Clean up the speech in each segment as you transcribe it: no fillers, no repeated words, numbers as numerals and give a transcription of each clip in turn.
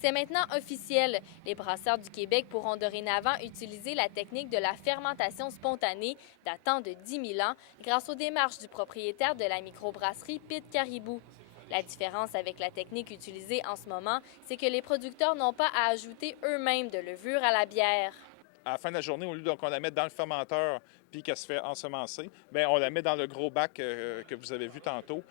C'est maintenant officiel. Les brasseurs du Québec pourront dorénavant utiliser la technique de la fermentation spontanée datant de 10 000 ans grâce aux démarches du propriétaire de la microbrasserie Pit Caribou. La différence avec la technique utilisée en ce moment, c'est que les producteurs n'ont pas à ajouter eux-mêmes de levure à la bière. À la fin de la journée, au lieu qu'on la mette dans le fermenteur puis qu'elle se fait ensemencer, bien, on la met dans le gros bac que vous avez vu tantôt.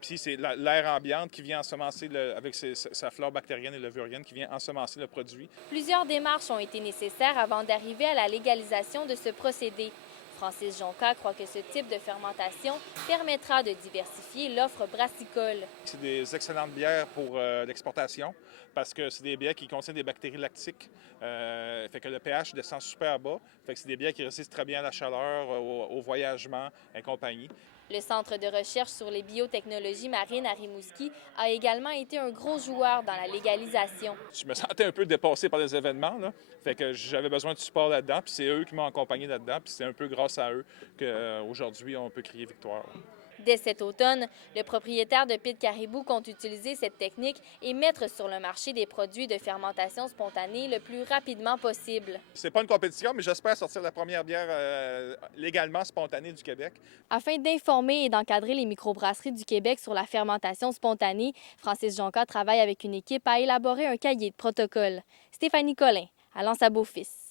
Puis c'est l'air ambiante qui vient ensemencer avec sa flore bactérienne et levurienne qui vient ensemencer le produit. Plusieurs démarches ont été nécessaires avant d'arriver à la légalisation de ce procédé. Francis Jonca croit que ce type de fermentation permettra de diversifier l'offre brassicole. C'est des excellentes bières pour l'exportation parce que c'est des bières qui contiennent des bactéries lactiques. Fait que le pH descend super bas. Fait que c'est des bières qui résistent très bien à la chaleur, au voyagement et compagnie. Le Centre de recherche sur les biotechnologies marines à Rimouski a également été un gros joueur dans la légalisation. Je me sentais un peu dépassé par les événements, là. Fait que j'avais besoin de support là-dedans, puis c'est eux qui m'ont accompagné là-dedans, puis c'est un peu grâce à eux qu'aujourd'hui on peut crier victoire. Dès cet automne, le propriétaire de Pit Caribou compte utiliser cette technique et mettre sur le marché des produits de fermentation spontanée le plus rapidement possible. C'est pas une compétition, mais j'espère sortir la première bière légalement spontanée du Québec. Afin d'informer et d'encadrer les microbrasseries du Québec sur la fermentation spontanée, Francis Jonca travaille avec une équipe à élaborer un cahier de protocole. Stéphanie Collin, à Lens à Beaufils.